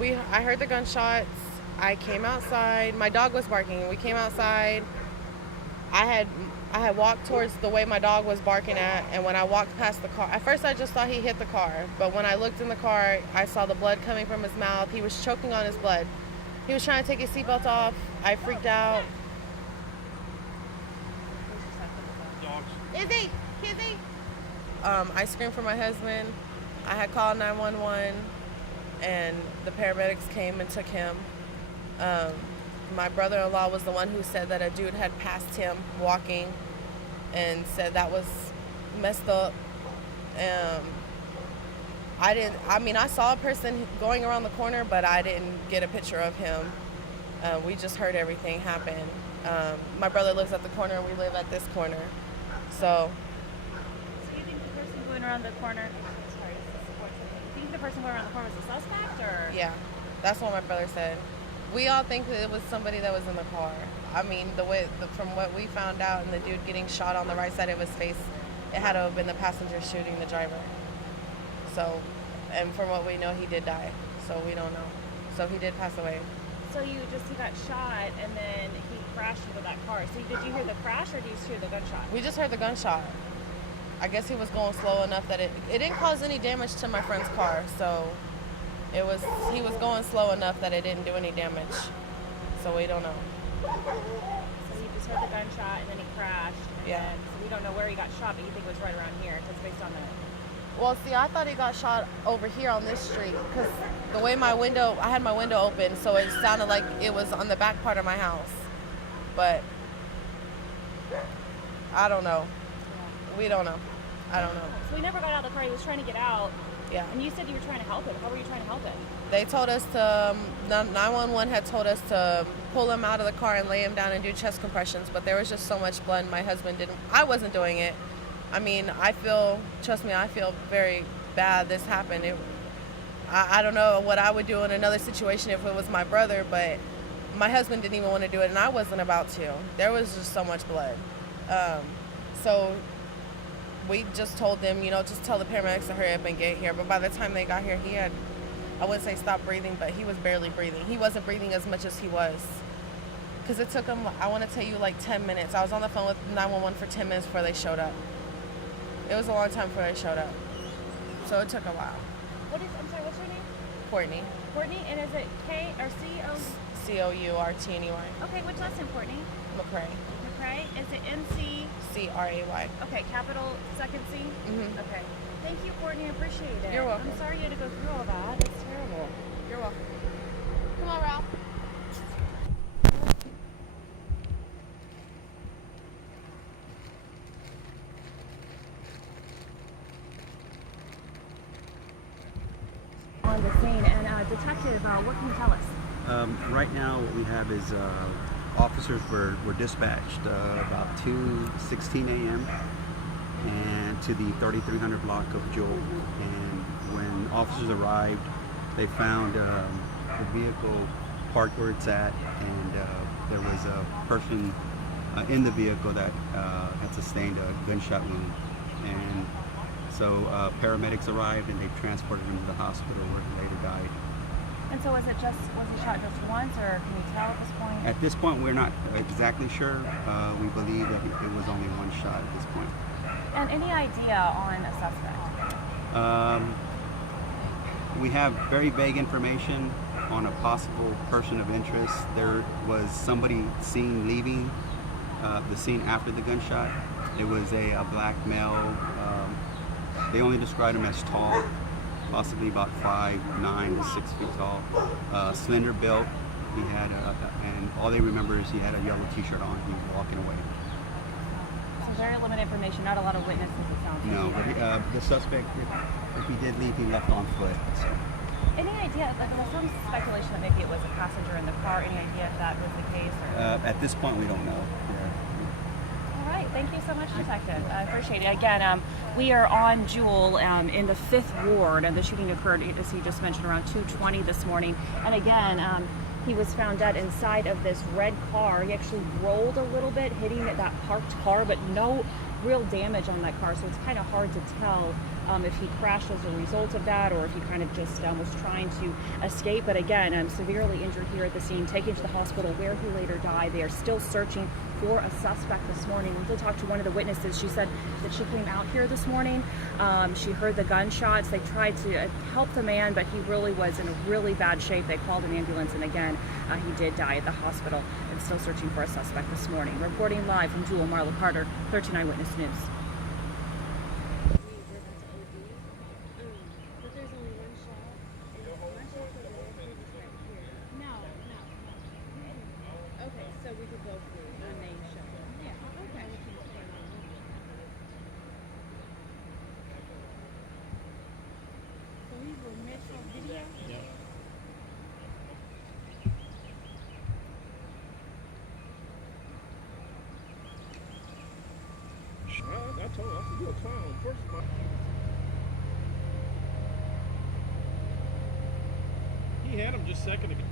I heard the gunshots. I came outside. My dog was barking. We came outside. I had walked towards the way my dog was barking at, and when I walked past the car, at first I just thought he hit the car, but when I looked in the car, I saw the blood coming from his mouth. He was choking on his blood. He was trying to take his seatbelt off. I freaked out. Izzy! Kizzy! I screamed for my husband. I had called 911, and the paramedics came and took him. My brother-in-law was the one who said that a dude had passed him walking and said that was messed up. I saw a person going around the corner, but I didn't get a picture of him. We just heard everything happen. My brother lives at the corner and we live at this corner. So you think the person going around the corner, do you think the person going around the corner was a suspect, or? Yeah, that's what my brother said. We all think that it was somebody that was in the car. I mean, from what we found out, and the dude getting shot on the right side of his face, it had to have been the passenger shooting the driver. So, and from what we know, he did die. So we don't know. So he did pass away. So he got shot and then he crashed into that car. So did you hear the crash or did you hear the gunshot? We just heard the gunshot. I guess he was going slow enough that it didn't cause any damage to my friend's car. So he was going slow enough that it didn't do any damage. So we don't know. So you just heard the gunshot and then he crashed. Yeah. So we don't know where he got shot, but you think it was right around here because based on the... Well, see, I thought he got shot over here on this street because the way I had my window open, so it sounded like it was on the back part of my house. But I don't know. Yeah. We don't know. I don't know. So he never got out of the car. He was trying to get out. Yeah. And you said you were trying to help him. How were you trying to help him? They told us to, 911 had told us to pull him out of the car and lay him down and do chest compressions, but there was just so much blood and my husband I wasn't doing it. I mean, trust me, I feel very bad this happened. I don't know what I would do in another situation if it was my brother, but my husband didn't even want to do it, and I wasn't about to. There was just so much blood. So we just told them, just tell the paramedics to hurry up and get here. But by the time they got here, he had, I wouldn't say stop breathing, but he was barely breathing. He wasn't breathing as much as he was. Because it took him, I want to tell you, like 10 minutes. I was on the phone with 911 for 10 minutes before they showed up. It was a long time before they showed up. So it took a while. I'm sorry, what's your name? Courtney. Courtney, and is it K or C-O? C-O-U-R-T-N-E-Y. Okay, which last name, Courtney? McCray. McCray? Is it M-C? C-R-A-Y. Okay, capital, second C? Mm-hmm. Okay. Thank you, Courtney. I appreciate it. You're welcome. I'm sorry you had to go through all that. It's terrible. You're welcome. Come on, Ralph. On the scene, and detective, what can you tell us? Right now, what we have is officers were dispatched about 2:16 a.m. and to the 3300 block of Jewel. And when officers arrived, they found the vehicle parked where it's at, and there was a person in the vehicle that had sustained a gunshot wound. And so paramedics arrived and they transported him to the hospital where he later died. And so was he shot just once, or can you tell at this point? At this point, we're not exactly sure. We believe that it was only one shot at this point. And any idea on a suspect? We have very vague information on a possible person of interest. There was somebody seen leaving the scene after the gunshot. It was a black male. They only described him as tall, possibly about 5'9" to 6 feet tall. Slender built. He had, and all they remember is he had a yellow T-shirt on. He was walking away. So very limited information, not a lot of witnesses. It sounds like. No, but the suspect, if he did leave, he left on foot. So. Any idea? Like, there was some speculation that maybe it was a passenger in the car. Any idea if that was the case? Or? At this point, we don't know. Yeah. All right, thank you so much, Detective. I appreciate it. Again, we are on Jewel in the 5th Ward, and the shooting occurred, as he just mentioned, around 2:20 this morning. And again, he was found dead inside of this red car. He actually rolled a little bit, hitting that parked car, but no real damage on that car, so it's kind of hard to tell if he crashed as a result of that or if he kind of just was trying to escape. But again, severely injured here at the scene, taken to the hospital where he later died. They are still searching for a suspect this morning. We did talk to one of the witnesses. She said that she came out here this morning. She heard the gunshots. They tried to help the man, but he really was in a really bad shape. They called an ambulance, and again, he did die at the hospital. And still searching for a suspect this morning. Reporting live from Jewel, Marla Carter, 13 Eyewitness News. So we could go through the main show. Yeah, okay. So we will Metro Video? Yeah. I told him, I said, you're a clown. First of all, he had him just a second ago.